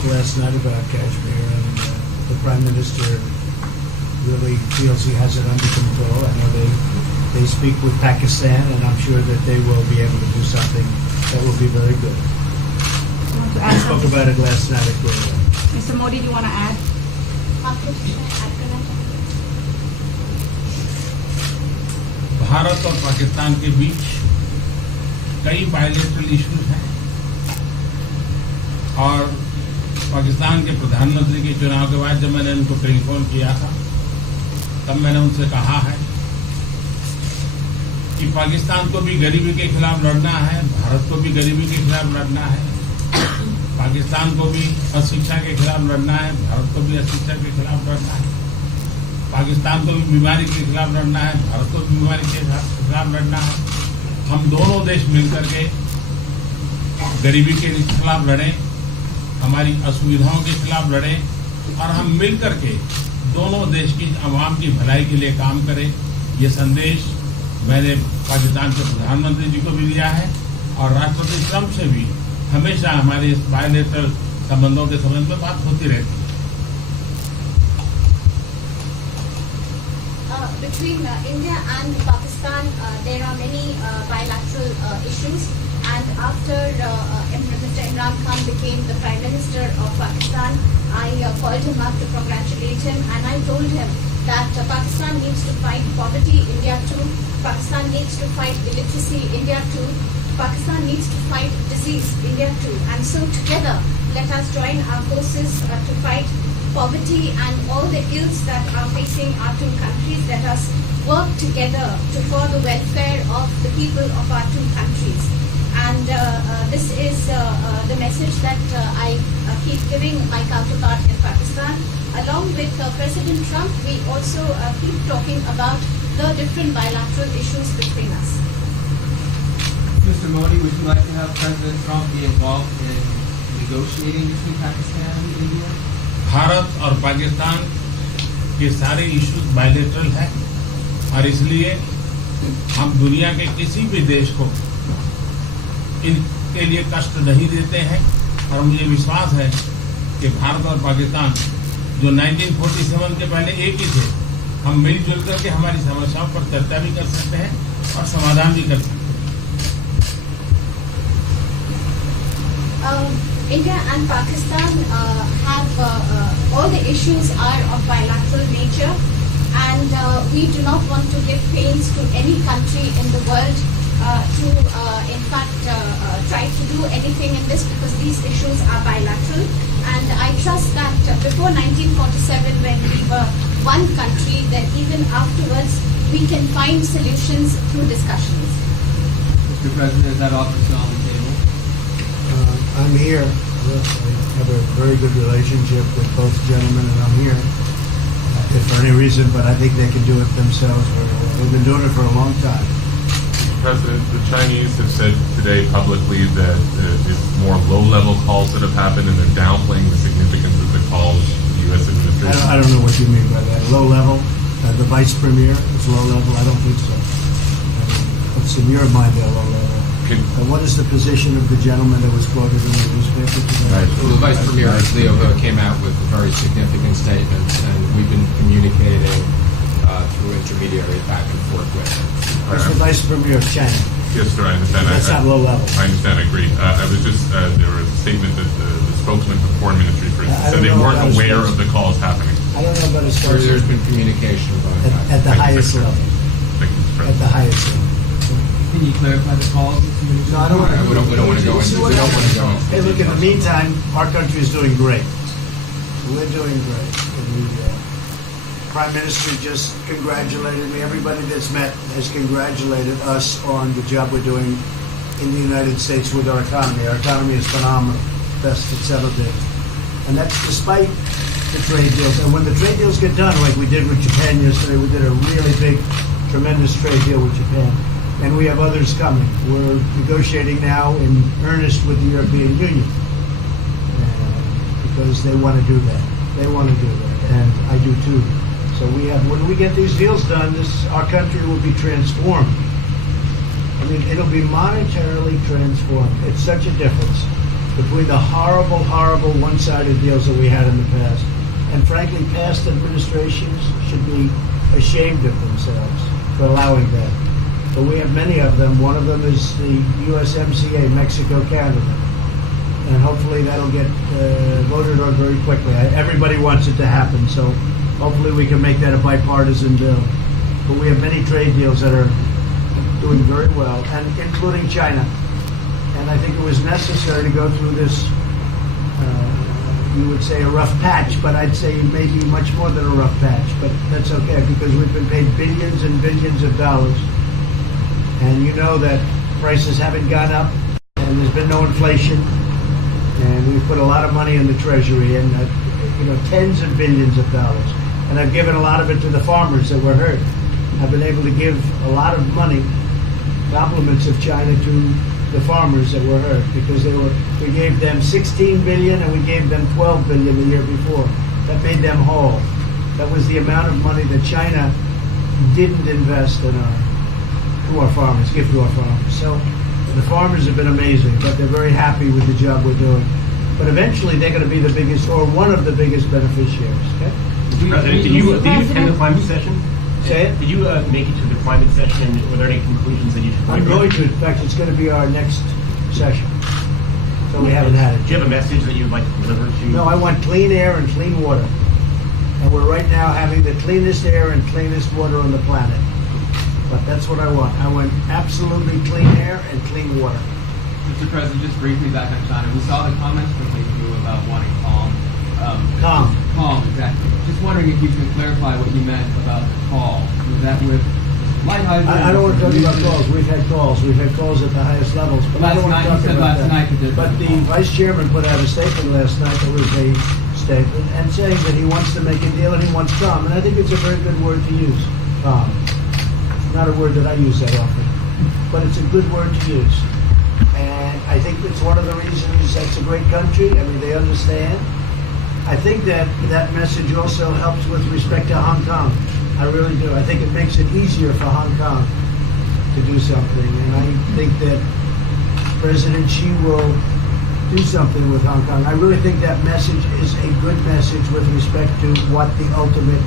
spoke last night about Kashmir, and the Prime Minister really feels he has it under control. I know they speak with Pakistan, and I'm sure that they will be able to do something that will be very good. I spoke about it last night at YOYO. Mr. Modi, do you want to add? Bharat और पाकिस्तान के बीच कई bilateral issues हैं और पाकिस्तान के प्रधानमंत्री के चुनाव के बाद जब मैंने उनको टेलीफोन किया था तब मैंने उनसे कहा है कि पाकिस्तान को भी गरीबी के खिलाफ लड़ना है, भारत को भी गरीबी के खिलाफ लड़ना है, पाकिस्तान को भी अशिक्षा के खिलाफ लड़ना है, भारत को भी अशिक्षा के खिलाफ लड़ना है, पाकिस्तान को भी बीमारी के खिलाफ लड़ना है, भारत को भी बीमारी के खिलाफ लड़ना है। हम दोनों देश मिलकर के गरीबी के खिलाफ लड़ें, हमारी असुविधाओं के खिलाफ लड़ें और हम मिलकर के दोनों देश की आवाम की भलाई के लिए काम करें। ये संदेश मैंने पाकिस्तान के प्रधानमंत्री जी को भी दिया है और राष्ट्रपति ट्रंप से भी हमेशा हमारे इस बायलैटरल संबंधों के संबंध में बात होती रहती है। Between India and Pakistan, there are many bilateral issues. And after Mr. Imran Khan became the Prime Minister of Pakistan, I called him up to congratulate him, and I told him that Pakistan needs to fight poverty, India too. Pakistan needs to fight illiteracy, India too. Pakistan needs to fight disease, India too. And so together, let us join our forces to fight poverty and all the ills that are facing our two countries. Let us work together for the welfare of the people of our two countries. And this is the message that I keep giving my counterpart in Pakistan. Along with President Trump, we also keep talking about the different bilateral issues between us. Mr. Modi, would you like to have President Trump be involved in negotiating between Pakistan and India? Bharat और पाकिस्तान के सारे issues bilateral हैं और इसलिए हम दुनिया के किसी भी देश को इनके लिए कष्ट नहीं देते हैं और मुझे विश्वास है कि भारत और पाकिस्तान जो 1947 के पहले एक ही थे, हम मिलजुल करके हमारी समस्याओं पर चर्चा भी कर सकते हैं और समाधान भी कर सकते हैं। India and Pakistan have all the issues are of bilateral nature, and we do not want to give pains to any country in the world to in fact try to do anything in this, because these issues are bilateral. And I trust that before 1947, when we were one country, then even afterwards we can find solutions through discussions. Mr. President, is that offer still on the table? I'm here. I have a very good relationship with both gentlemen, and I'm here if for any reason, but I think they can do it themselves very well. They've been doing it for a long time. President, the Chinese have said today publicly that it's more low-level calls that have happened, and they're downplaying the significance of the calls to the U.S. administration. I don't know what you mean by that. Low level? The vice premier is low level? I don't think so. What's in your mind, they're low level? What is the position of the gentleman that was quoted in the newspaper today? Right. Well, the Vice Premier, Leo, came out with very significant statements, and we've been communicating through intermediaries back and forth with him. That's the Vice Premier of China. Yes, sir, I understand. That's not low level. I understand, I agree. I was just, there was a statement that the spokesman for the Foreign Ministry, for instance, said they weren't aware of the calls happening. I don't know about his There's been communication at the highest level. Thank you, Mr. At the highest level. Can you clarify the calls? No, I don't want to. We don't want to go into. We don't want to go into. Hey, look. In the meantime, our country is doing great. We're doing great. And the Prime Minister just congratulated me. Everybody that's met has congratulated us on the job we're doing in the United States with our economy. Our economy is phenomenal, best it's ever been, and that's despite the trade deals. And when the trade deals get done, like we did with Japan yesterday, we did a really big, tremendous trade deal with Japan. And we have others coming. We're negotiating now in earnest with the European Union because they want to do that. They want to do that, and I do too. So we have. When we get these deals done, our country will be transformed. I mean, it'll be monetarily transformed. It's such a difference. between the horrible, horrible one-sided deals that we had in the past. And frankly, past administrations should be ashamed of themselves for allowing that. But we have many of them. One of them is the USMCA, Mexico-Canada. And hopefully that'll get voted on very quickly. Everybody wants it to happen, so hopefully we can make that a bipartisan bill. But we have many trade deals that are doing very well, and including China. And I think it was necessary to go through this, you would say a rough patch, but I'd say maybe much more than a rough patch. But that's okay, because we've been paid billions and billions of dollars. And you know that prices haven't gone up, and there's been no inflation. And we've put a lot of money in the Treasury, and tens of billions of dollars. And I've given a lot of it to the farmers that were hurt. I've been able to give a lot of money, compliments of China, to the farmers that were hurt, because we gave them 16 billion and we gave them 12 billion the year before. That made them whole. That was the amount of money that China didn't invest in to our farmers, give to our farmers. So the farmers have been amazing, but they're very happy with the job we're doing. But eventually they're going to be the biggest, or one of the biggest beneficiaries. Okay? Mr. President, did you attend the climate session? Say it? Did you make it to the climate session? Were there any conclusions that you took away I'm from going it? to. In fact, it's going to be our next session. So we haven't had it. Do you have a message that you'd like to deliver to? No, I want clean air and clean water. And we're right now having the cleanest air and cleanest water on the planet. But that's what I want. I want absolutely clean air and clean water. Mr. President, just briefly back on China. We saw the comments from you about wanting calm. Calm. Calm, exactly. Just wondering if you could clarify what you meant about the call. Was that with light hydrogen? I don't want to talk about calls. We've had calls. We've had calls at the highest levels. But I don't want to talk about that. But the Vice Chairman put out a statement last night that was a statement and saying that he wants to make a deal and he wants calm. And I think it's a very good word to use. Calm. It's not a word that I use that often. But it's a good word to use. And I think it's one of the reasons that's a great country. I mean, they understand. I think that message also helps with respect to Hong Kong. I really do. I think it makes it easier for Hong Kong to do something. And I think that President Xi will do something with Hong Kong. I really think that message is a good message with respect to what the ultimate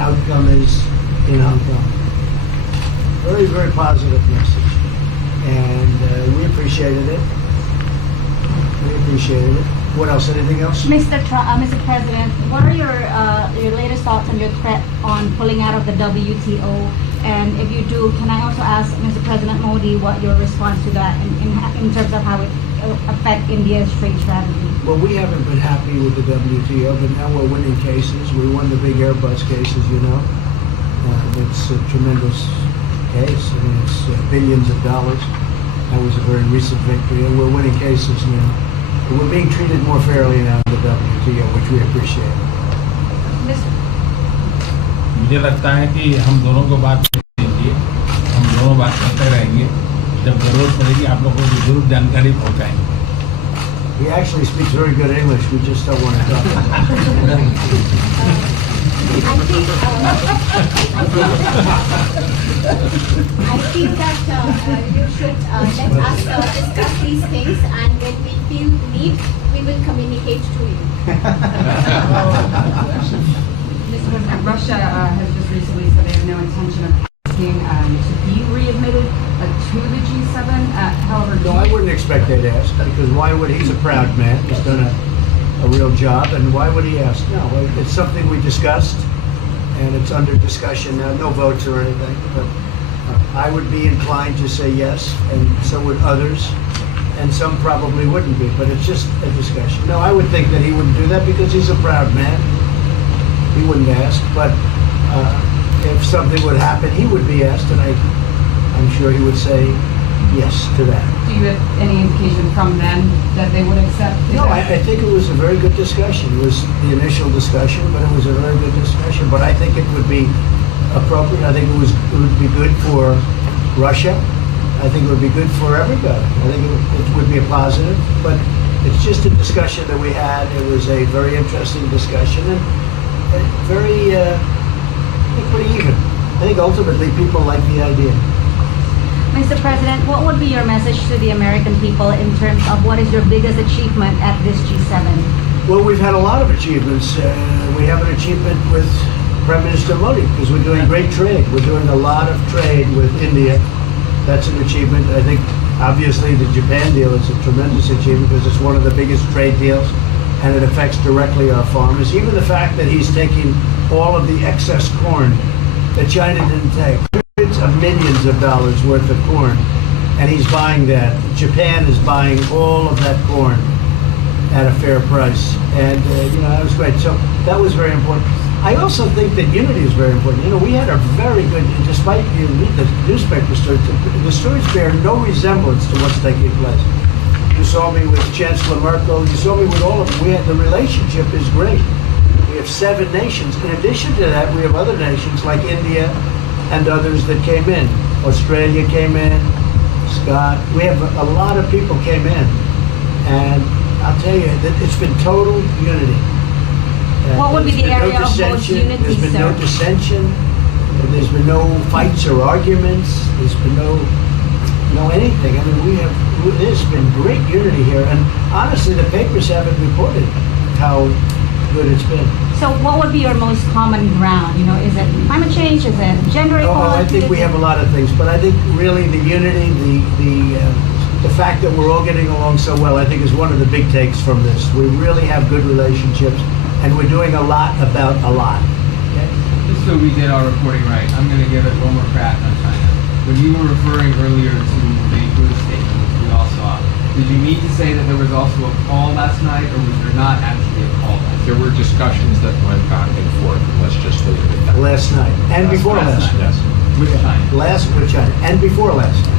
outcome is in Hong Kong. Very, very positive message. And we appreciated it. We appreciated it. What else? Anything else? Mr. President, what are your latest thoughts on your threat on pulling out of the WTO? And if you do, can I also ask Mr. President Modi what your response to that in terms of how it affect India's trade strategy? Well, we haven't been happy with the WTO, but now we're winning cases. We won the big Airbus cases, you know. It's a tremendous case. I mean, it's billions of dollars. That was a very recent victory, and we're winning cases now. We're being treated more fairly now in the WTO, which we appreciate. मुझे लगता है कि हम दोनों को बात कीजिए, हम दोनों बात करते रहेंगे. जब जरूरत पड़ेगी आप लोगों को जरूर जानकारी पहुंचाएंगे. He actually speaks very good English. We just don't want to talk about it. I feel that you should let us discuss these things, and when we feel need, we will communicate to you. Mr. President, Russia has just recently said they have no intention of asking to be readmitted to the G7. However, No, I wouldn't expect that to ask, because why would he's a proud man. He's done a real job, and why would he ask? No, it's something we discussed, and it's under discussion now. No votes or anything, but I would be inclined to say yes, and so would others, and some probably wouldn't be, but it's just a discussion. No, I would think that he wouldn't do that because he's a proud man. He wouldn't ask, but if something would happen, he would be asked, and I'm sure he would say yes to that. do you have any indication from them that they would accept? No, I think it was a very good discussion. It was the initial discussion, but it was a very good discussion. But I think it would be appropriate. I think it would be good for Russia. I think it would be good for everybody. I think it would be a positive. But it's just a discussion that we had. It was a very interesting discussion and very, I think, pretty even. I think ultimately people like the idea. Mr. Mr. President, what would be your message to the American people in terms of what is your biggest achievement at this G7? Well, we've had a lot of achievements. We have an achievement with Prime Minister Modi because we're doing great trade. We're doing a lot of trade with India. That's an achievement. I think, obviously, the Japan deal is a tremendous achievement because it's one of the biggest trade deals and it affects directly our farmers. Even the fact that he's taking all of the excess corn that China didn't take, hundreds of millions of dollars worth of corn, and he's buying that. Japan is buying all of that corn at a fair price, and that was great. So that was very important. I also think that unity is very important. We had a very good, despite you read the newspaper stories, the stories bear no resemblance to what's taking place. You saw me with Chancellor Merkel. You saw me with all of them. The relationship is great. We have 7 nations. In addition to that, we have other nations like India and others that came in. Australia came in, Scott. We have a lot of people came in. And I'll tell you that it's been total unity. What would be the area of most unity, There's been no dissension. There's been no fights or arguments. There's been no anything. I mean, there's been great unity here. And honestly, the papers haven't reported how good it's been. So what would be your most common ground? Is it climate change? Is it gender equality? I think we have a lot of things, but I think really the unity, the fact that we're all getting along so well, I think is one of the big takes from this. We really have good relationships, and we're doing a lot about a lot. Okay? Just so we get our reporting right, I'm going to give it one more crack on China. When you were referring earlier to the Buddha statement, which we all saw, did you mean to say that there was also a call last night, or was there not actually a call last night? There were discussions that went back and forth, and let's just leave it at that. Last night, and before last night. Yes. With China. Last with China, and before last night.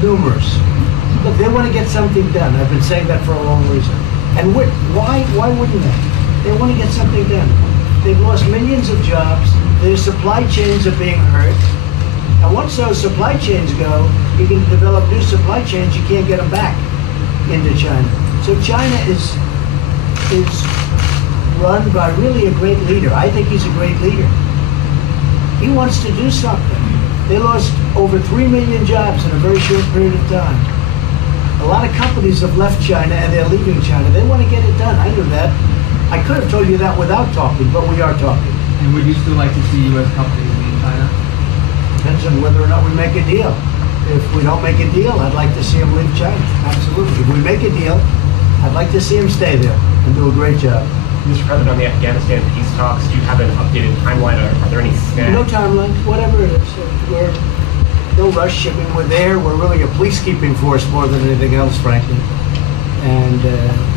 Numerous. Look, they want to get something done. I've been saying that for a long reason. And why wouldn't they? They want to get something done. They've lost millions of jobs. Their supply chains are being hurt. And once those supply chains go, you can develop new supply chains. You can't get them back into China. So China is run by really a great leader. I think he's a great leader. He wants to do something. They lost over 3 million jobs in a very short period of time. A lot of companies have left China and they're leaving China. They want to get it done. I knew that. I could have told you that without talking, but we are talking. And would you still like to see U.S. companies leave China? Depends on whether or not we make a deal. If we don't make a deal, I'd like to see them leave China. Absolutely. If we make a deal, I'd like to see them stay there and do a great job. Mr. President, on the Afghanistan peace talks, do you have an updated timeline? Are there any snags? No timeline, whatever it is. We're no rush. I mean, we're there. We're really a peacekeeping force more than anything else, frankly. And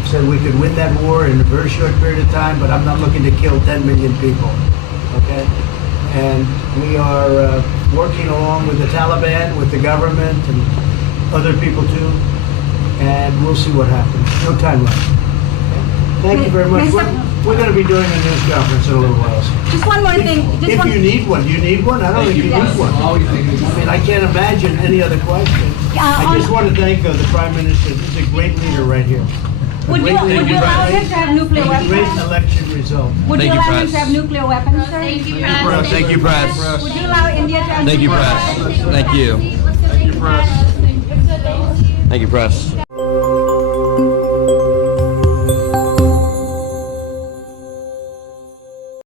said we could win that war in a very short period of time, but I'm not looking to kill 10 million people. Okay? And we are working along with the Taliban, with the government, and other people too. And we'll see what happens. No timeline. Thank you very much. We're going to be doing a news conference in a little while. Just one more thing. If you need one, do you need one? I don't think you need one. I mean, I can't imagine any other question. I just want to thank the Prime Minister. He's a great leader right here. Would you allow him to have nuclear weapons? Great election result. Would you allow him to have nuclear weapons, sir? Thank you, Press. Thank you, Press. Would you allow India to have Thank you, nuclear Press. weapons? Thank you. Thank you, Press.